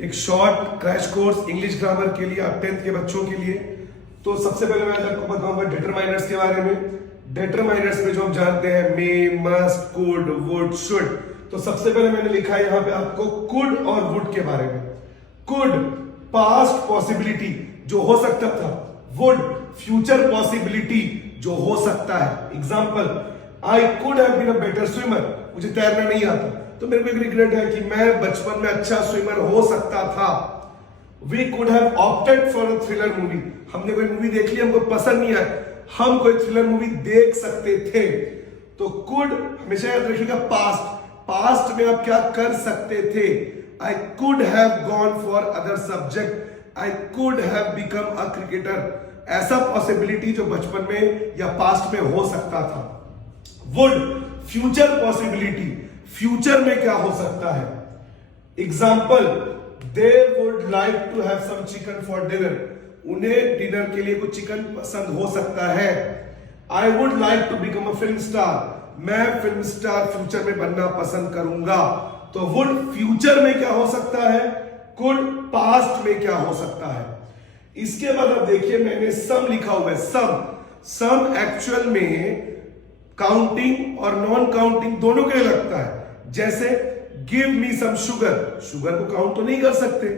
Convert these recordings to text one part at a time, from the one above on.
एक short crash course English grammar के लिए, आप 10th के बच्चों के लिए। तो सबसे पहले मैं आज आपको बताऊंगा डिटरमाइनर्स के बारे में। डिटरमाइनर्स में जो हम जानते हैं मे, मस्ट, कुड, वुड, शुड। तो सबसे पहले मैंने लिखा है यहाँ पे आपको कुड और वुड के बारे में। कुड पास्ट पॉसिबिलिटी जो हो सकता था, वुड फ्यूचर पॉसिबिलिटी जो हो सकता है। Example, I could have been a better swimmer, मुझे तैरना नहीं आता तो मेरे को एक रिग्रेट है कि मैं बचपन में अच्छा स्विमर हो सकता था। We could have opted for a thriller movie, हमने कोई मूवी देख ली, हमको पसंद नहीं आया, हम कोई थ्रिलर मूवी देख सकते थे। तो कुड हमेशा याद रखिएगा पास्ट, पास्ट में आप क्या कर सकते थे। आई could have gone for other subject, I could have become a cricketer, ऐसा पॉसिबिलिटी जो बचपन में या पास्ट में हो सकता था। वुड फ्यूचर पॉसिबिलिटी, फ्यूचर में क्या हो सकता है। Example, they would like to have some chicken for dinner, उन्हें डिनर के लिए कुछ चिकन पसंद हो सकता है। I would like to become a film star, मैं फिल्म स्टार फ्यूचर में बनना पसंद करूंगा। तो वुड फ्यूचर में क्या हो सकता है, कुड पास्ट में क्या हो सकता है। इसके बाद अब देखिए मैंने सम लिखा हुआ है। सम एक्चुअल में काउंटिंग और नॉन काउंटिंग दोनों के लिए लगता है। जैसे give me some sugar, sugar को काउंट तो नहीं कर सकते।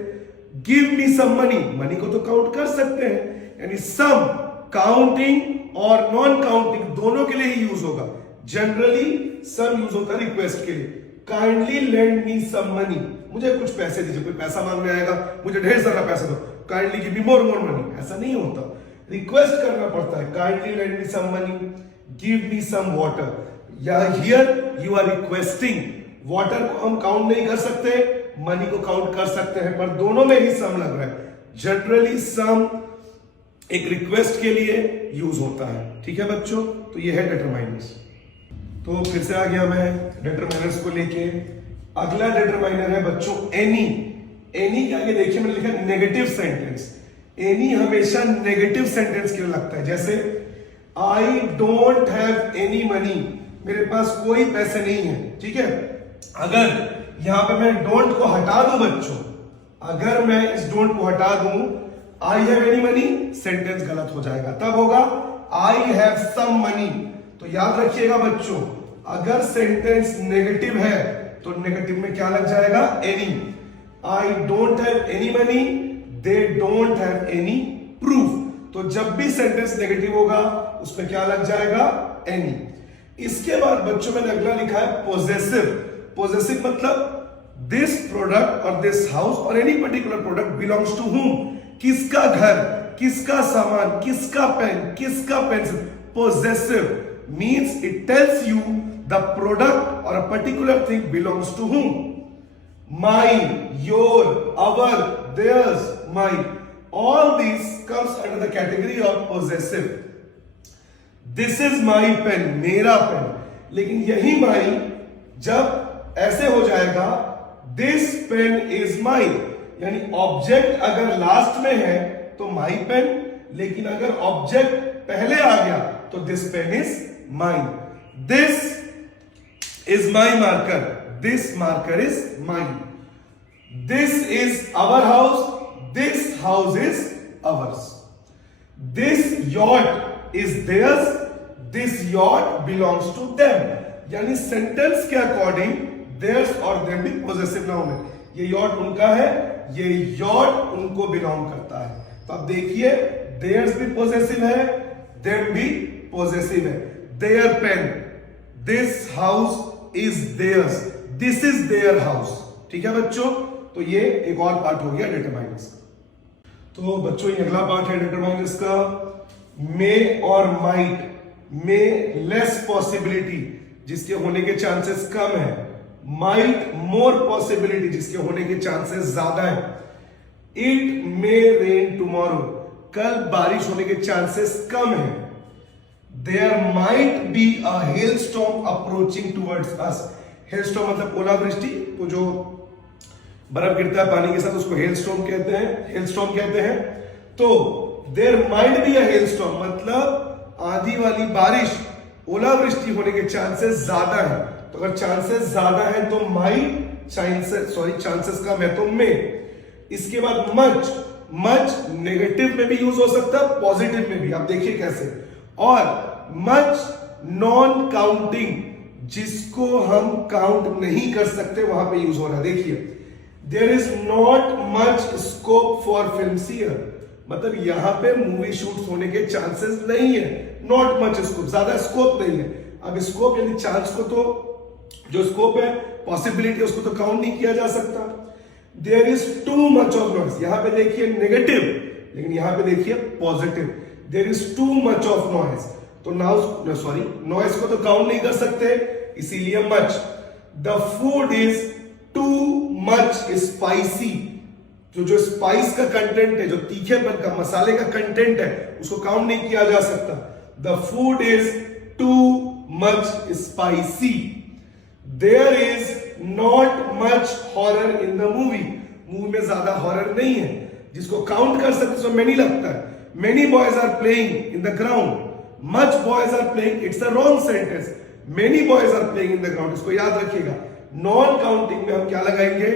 Give me some money, money को तो काउंट कर सकते हैं। यानी सम काउंटिंग और नॉन काउंटिंग दोनों के लिए ही यूज होगा। जनरली सम यूज होता है रिक्वेस्ट के लिए। Kindly lend me some money, मुझे कुछ पैसे दीजिए, कोई पैसा मांगने आएगा, मुझे ढेर सारा पैसा दो, kindly give me more money, ऐसा नहीं होता। रिक्वेस्ट करना पड़ता है, kindly lend me some money, give me some water. या here you are requesting, water को हम काउंट नहीं कर सकते, मनी को काउंट कर सकते हैं, पर दोनों में ही सम लग रहा है। जनरली सम एक रिक्वेस्ट के लिए यूज होता है। ठीक है बच्चों, तो ये है डिटरमाइनर्स। तो फिर से आ गया मैं डिटरमाइनर्स को लेके। अगला डिटरमाइनर है बच्चों एनी। एनी के आगे देखिए मैंने लिखा नेगेटिव सेंटेंस। एनी हमेशा नेगेटिव सेंटेंस के लिए लगता है। जैसे I don't have any money, मेरे पास कोई पैसे नहीं है। ठीक है, अगर यहां पे मैं डोंट को हटा दूं बच्चों, अगर मैं इस डोंट को हटा दूं, I have any money, sentence गलत हो जाएगा। तब होगा आई हैव सम मनी। तो याद रखिएगा बच्चों, अगर सेंटेंस नेगेटिव है तो नेगेटिव में क्या लग जाएगा, any. I don't have any money, they don't have any proof. तो जब भी सेंटेंस नेगेटिव होगा उसमें क्या लग जाएगा, एनी। इसके बाद बच्चों मैंने अगला लिखा है पॉजेसिव। पॉजेसिव मतलब दिस प्रोडक्ट और दिस हाउस और any particular product belongs to whom, किसका घर, किसका सामान, किसका पेन, किसका pencil. Possessive means it tells you the product और a particular thing belongs to whom. Mine, your, our, theirs, mine, all these comes under the category of possessive. This is my pen, मेरा pen. लेकिन यही my जब ऐसे हो जाएगा this pen is mine, यानी object अगर लास्ट में है तो my pen, लेकिन अगर ऑब्जेक्ट पहले आ गया तो this pen is mine. This is my marker, this marker is mine. This is our house, this house is ours. This yacht is theirs, this yacht belongs to them. यानी sentence के according theirs और them भी possessive noun है। ये yacht उनका है, ये yacht उनको बिलोंग करता है। तो अब देखिए theirs भी पॉजेसिव है, them भी पॉजेसिव है। their pen, this house is theirs, this is their house। ठीक है बच्चों, तो ये एक और पार्ट हो गया डिटरमाइनर्स का। तो बच्चों ये अगला पार्ट है डिटरमाइनर्स का। मे और माइट में लेस पॉसिबिलिटी, जिसके होने के चांसेस कम है। माइट मोर पॉसिबिलिटी, जिसके होने के चांसेस ज्यादा है। इट मे रेन टुमारो, कल बारिश होने के चांसेस कम है। There might be a hailstorm approaching towards us. Hailstorm मतलब ओलावृष्टि, वो जो बर्फ गिरता है पानी के साथ, उसको हेलस्टॉर्म कहते हैं, हेलस्टॉर्म कहते हैं। तो there might be a hailstorm मतलब आंधी वाली बारिश, ओलावृष्टि होने के चांसेस ज्यादा है। तो अगर चांसेस ज्यादा है तो माइट, चांसेस कम है तो मे। इसके बाद मच, मच नेगेटिव में भी यूज हो सकता है, पॉजिटिव में भी, आप देखिए कैसे। और मच नॉन काउंटिंग, जिसको हम काउंट नहीं कर सकते, वहां पे यूज हो रहा है। देखिए, there is not much scope for film here, मतलब यहां पे मूवी शूट होने के चांसेस नहीं है। नॉट मच स्कोप, ज्यादा स्कोप नहीं है। अब स्कोप यानी चांस को, तो जो स्कोप है, पॉसिबिलिटी, उसको तो काउंट नहीं किया जा सकता। There is too much of noise, यहां पे देखिए नेगेटिव, लेकिन यहां पे देखिए positive. There is too much of noise, तो नाउ सॉरी, नॉइज को तो काउंट नहीं कर सकते, इसीलिए much. The food is too much spicy, जो स्पाइस का कंटेंट है, जो तीखेपन का, मसाले का कंटेंट है, उसको काउंट नहीं किया जा सकता। The food is too much spicy. There is not much horror in the movie, movie में ज्यादा हॉरर नहीं है, जिसको काउंट कर सकते, तो मैनी लगता है। Many boys are playing in the ground, much boys are playing, it's a wrong sentence. Many boys are playing in the ground, इसको याद रखिएगा। नॉन काउंटिंग में हम क्या लगाएंगे?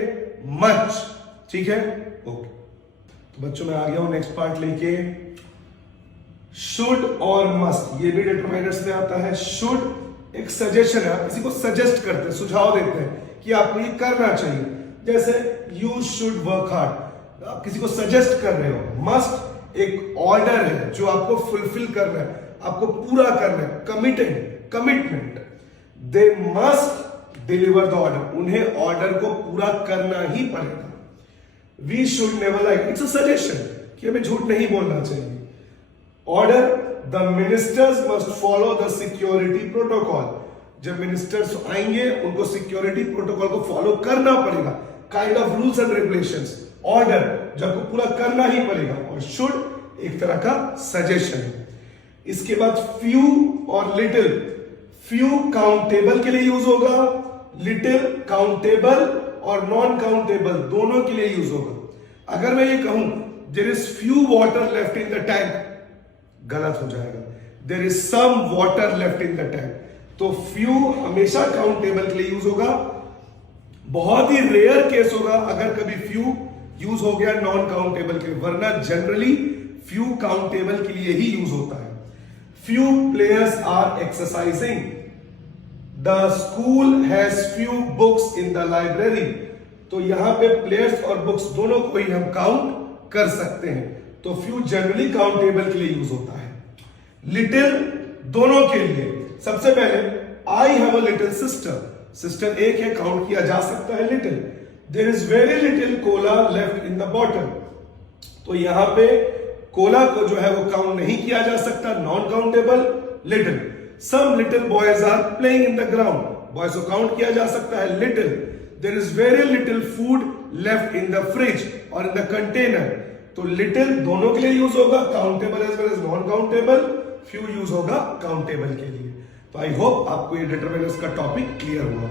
मच, ठीक है, ओके। तो बच्चों, मैं आ गया हूं नेक्स्ट पार्ट लेके। शुड और मस्ट, ये भी डिटरमाइनर्स में आता है। शुड एक सजेशन है, आप किसी को सजेस्ट करते हैं, सुझाव देते हैं कि आपको ये करना चाहिए, जैसे यू शुड वर्क हार्ड, आप किसी को सजेस्ट कर रहे हो। मस्ट एक ऑर्डर है जो आपको फुलफिल करना है, आपको पूरा करना है, commitment. They must deliver the order, उन्हें ऑर्डर को पूरा करना ही पड़ेगा। We should never lie, it's a suggestion कि हमें झूठ नहीं बोलना चाहिए। Order, the ministers must follow the security protocol, जब मिनिस्टर्स आएंगे उनको सिक्योरिटी प्रोटोकॉल को फॉलो करना पड़ेगा, kind of rules and regulations. Order जब को पूरा करना ही पड़ेगा, और शुड एक तरह का सजेशन है। इसके बाद फ्यू और लिटिल, फ्यू काउंटेबल के लिए यूज होगा, लिटिल काउंटेबल और नॉन काउंटेबल दोनों के लिए यूज होगा। अगर मैं ये कहूं there is few water left in the tank, गलत हो जाएगा। There is some water left in the tank, तो फ्यू हमेशा काउंटेबल के लिए यूज होगा। बहुत ही रेयर केस होगा अगर कभी फ्यू यूज हो गया नॉन काउंटेबल के लिए, वरना जनरली फ्यू काउंटेबल के लिए ही यूज होता है। Few players are exercising, the school has few books in the library, तो यहां पे प्लेयर्स और बुक्स दोनों को ही हम काउंट कर सकते हैं, तो फ्यू जनरली काउंटेबल के लिए यूज होता है। लिटिल दोनों के लिए, सबसे पहले I have a little sister, sister एक है, काउंट किया जा सकता है little. There is very little cola left in the bottle, तो यहां पे कोला को जो है वो काउंट नहीं किया जा सकता, non countable, little. Some little boys are playing in the ground, boys को काउंट किया जा सकता है, little. There is very little food left in the fridge और इन द कंटेनर, तो लिटिल दोनों के लिए यूज होगा, countable as well as non countable. Few use होगा काउंटेबल के लिए। तो आई होप आपको ये डिटरमिनर्स का टॉपिक क्लियर हुआ।